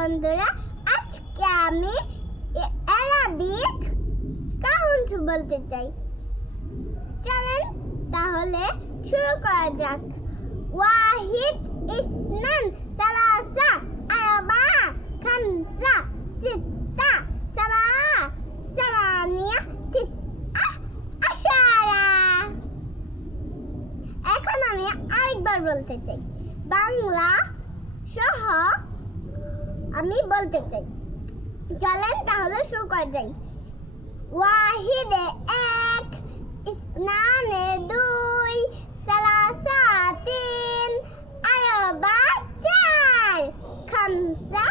বন্ধুরা, আজকে আমি অ্যারাবিক কাউন্ট বলতে চাই। চলেন তাহলে শুরু করা যাক। ওয়াহিদ, ইসনান, সালাসা, আরবা, খামসা, সিত্তা, সাবা, সামানিয়া, তিসআ, আশারা। এখন আমি আরেকবার বলতে চাই, বাংলা সহ আমি বলতে চাই। চলেন তাহলে শুরু করা যাই। ওয়াহিদে এক, ইসনানে দুই, সালাসা তিন, আরবা চার, খামসা